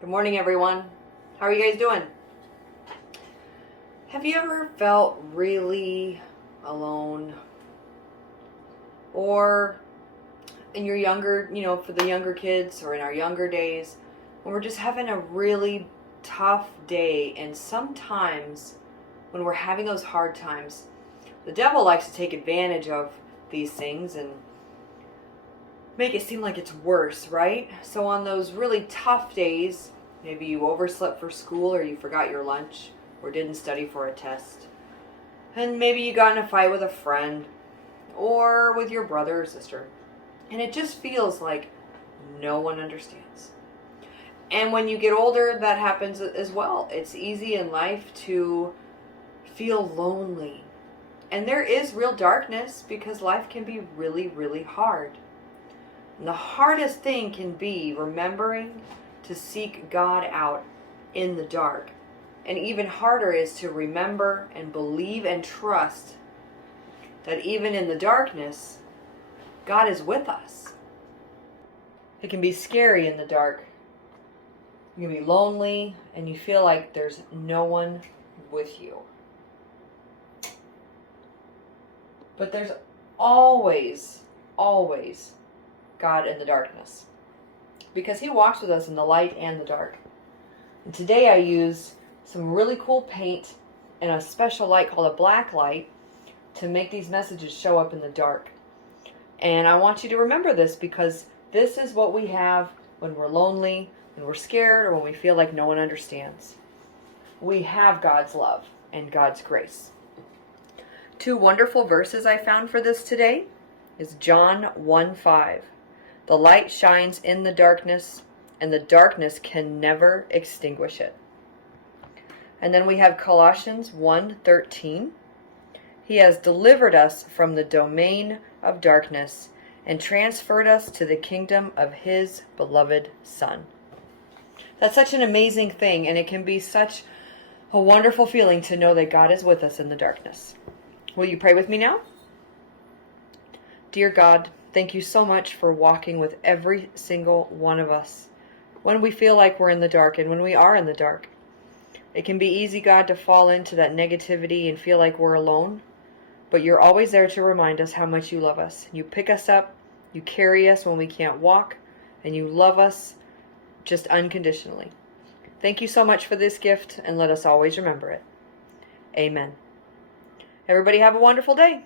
Good morning, everyone. How are you guys doing? Have you ever felt really alone? Or in your younger, for the younger kids or in our younger days, when we're just having a really tough day, and sometimes when we're having those hard times, the devil likes to take advantage of these things and make it seem like it's worse, right? So on those really tough days, maybe you overslept for school, or you forgot your lunch, or didn't study for a test, and maybe you got in a fight with a friend or with your brother or sister, and it just feels like no one understands. And when you get older, that happens as well. It's easy in life to feel lonely. And there is real darkness because life can be really, really hard. And the hardest thing can be remembering to seek God out in the dark. And even harder is to remember and believe and trust that even in the darkness, God is with us. It can be scary in the dark. You can be lonely and you feel like there's no one with you. But there's always God in the darkness, because He walks with us in the light and the dark. And today I used some really cool paint and a special light called a black light to make these messages show up in the dark. And I want you to remember this, because this is what we have when we're lonely, when we're scared, or when we feel like no one understands. We have God's love and God's grace. 2 wonderful verses I found for this today is John 1:5. The light shines in the darkness, and the darkness can never extinguish it. And then we have Colossians 1:13. He has delivered us from the domain of darkness and transferred us to the kingdom of His beloved Son. That's such an amazing thing, and it can be such a wonderful feeling to know that God is with us in the darkness. Will you pray with me now? Dear God, thank you so much for walking with every single one of us when we feel like we're in the dark and when we are in the dark. It can be easy, God, to fall into that negativity and feel like we're alone, but you're always there to remind us how much you love us. You pick us up, you carry us when we can't walk, and you love us just unconditionally. Thank you so much for this gift, and let us always remember it. Amen. Everybody have a wonderful day.